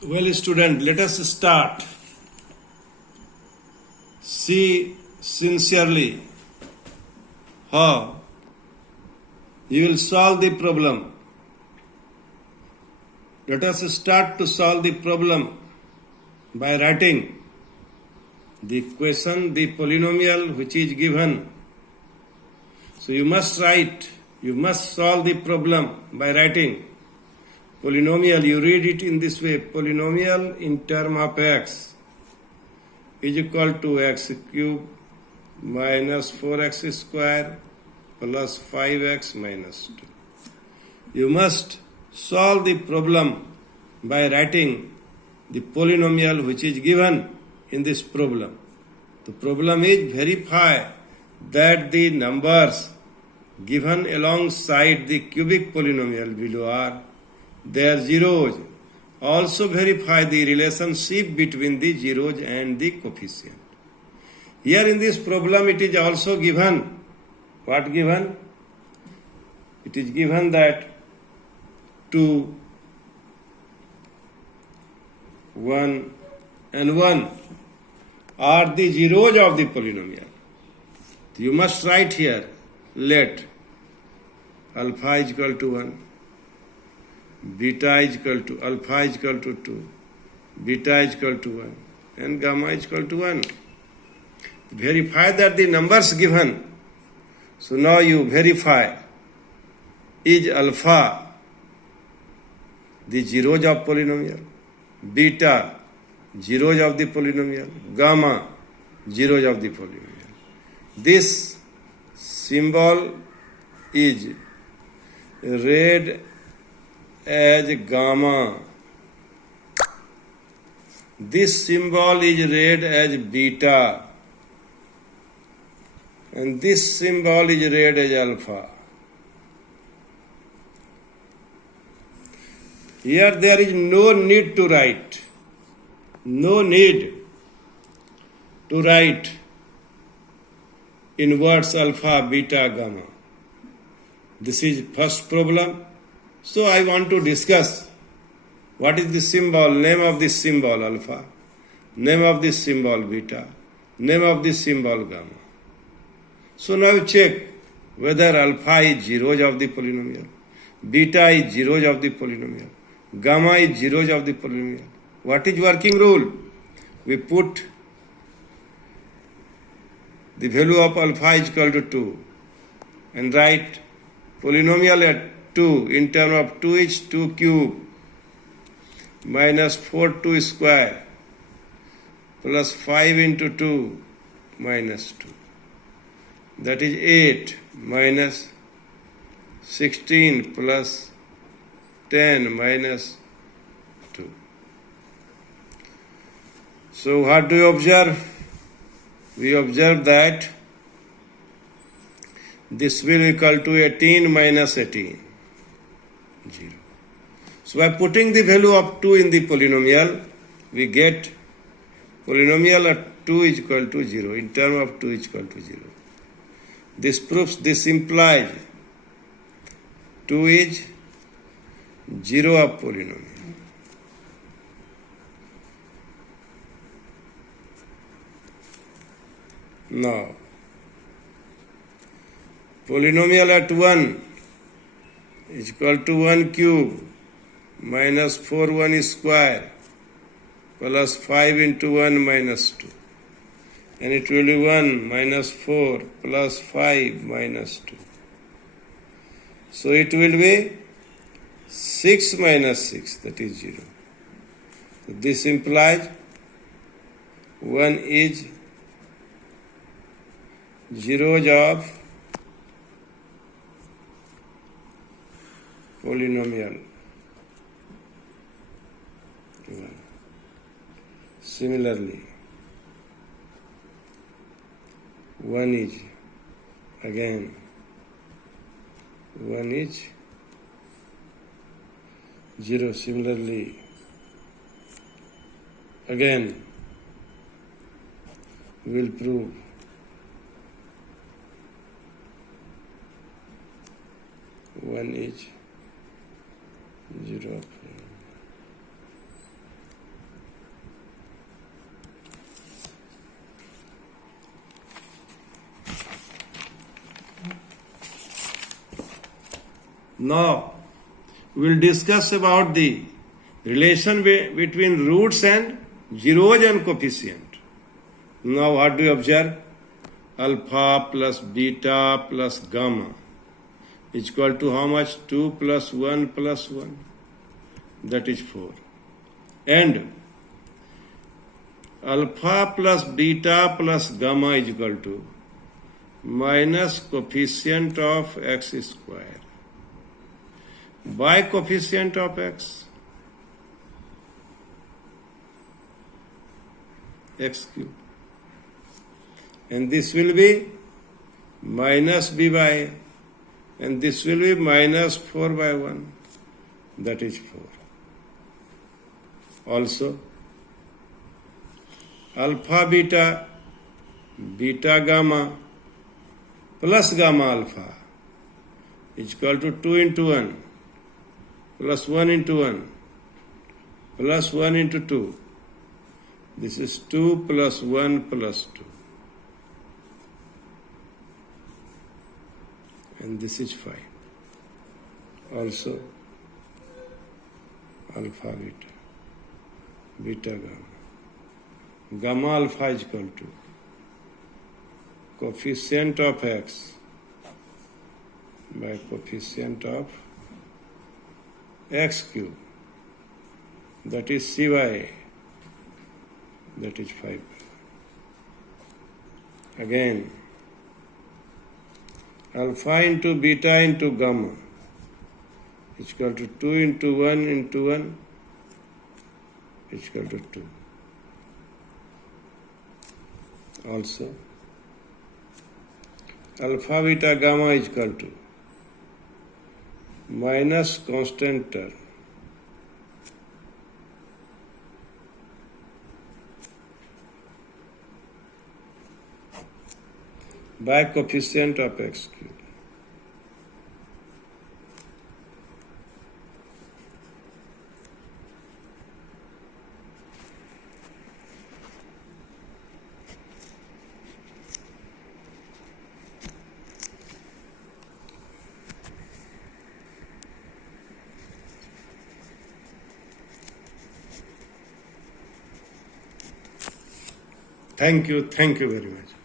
Well, student, let us start. See sincerely how you will solve the problem. Let us start to solve the problem by writing the equation, the polynomial which is given. So you must write, you must solve the problem by writing polynomial. You read it in this way: polynomial in term of x is equal to x cube minus 4x square plus 5x minus 2. You must solve the problem by writing the polynomial which is given in this problem. The problem is verify that the numbers given alongside the cubic polynomial below are their zeros. Also verify the relationship between the zeros and the coefficient. Here in this problem it is also given, what given? It is given that 2, 1 and 1 are the zeros of the polynomial. You must write here, let alpha is equal to 1, beta is equal to, alpha is equal to 2, beta is equal to 1 and gamma is equal to 1. Verify that the numbers given. So now you verify, is alpha the zeros of polynomial, beta zeros of the polynomial, gamma zeros of the polynomial. This symbol is read as gamma. This symbol is read as beta. And this symbol is read as alpha. Here there is no need to write. No need to write in words alpha, beta, gamma. This is first problem. So I want to discuss what is the symbol, name of this symbol alpha, name of this symbol beta, name of this symbol gamma. So now check whether alpha is zeros of the polynomial, beta is zeros of the polynomial, gamma is zeros of the polynomial. What is working rule? We put the value of alpha is equal to 2 and write polynomial at 2 in terms of 2 is 2 cube minus 4 2 square plus 5 into 2 minus 2. That is 8 minus 16 plus 10 minus 2. So what do you observe? We observe that this will equal to 18 minus 18, 0. So by putting the value of 2 in the polynomial, we get polynomial at 2 is equal to 0, in terms of 2 is equal to 0. This proves, this implies 2 is 0 of polynomial. Now, polynomial at 1 is equal to 1 cube minus 4 1 square plus 5 into 1 minus 2. And it will be 1 minus 4 plus 5 minus 2. So it will be 6 minus 6, that is 0. So this implies 1 is zeros of polynomial. Similarly, 1 is again 1 is 0. Similarly, again we will prove 1 is 0. Now, we will discuss about the relation between roots and zeros and coefficient. Now, what do you observe? Alpha plus beta plus gamma is equal to how much? 2 plus 1 plus 1. That is 4. And alpha plus beta plus gamma is equal to minus coefficient of x square by coefficient of x cube. And this will be minus b by a. And this will be minus 4 by 1. That is 4. Also, alpha beta, beta gamma plus gamma alpha is equal to 2 into 1 plus 1 into 1 plus 1 into 2. This is 2 plus 1 plus 2. And this is 5. Also, alpha beta, beta gamma. Gamma alpha is equal to coefficient of x by coefficient of x cube. That is c by a. That is 5. Again, alpha into beta into gamma is equal to 2 into 1 into 1 is equal to 2. Also, alpha beta gamma is equal to minus constant term by coefficient of x cube. Thank you very much.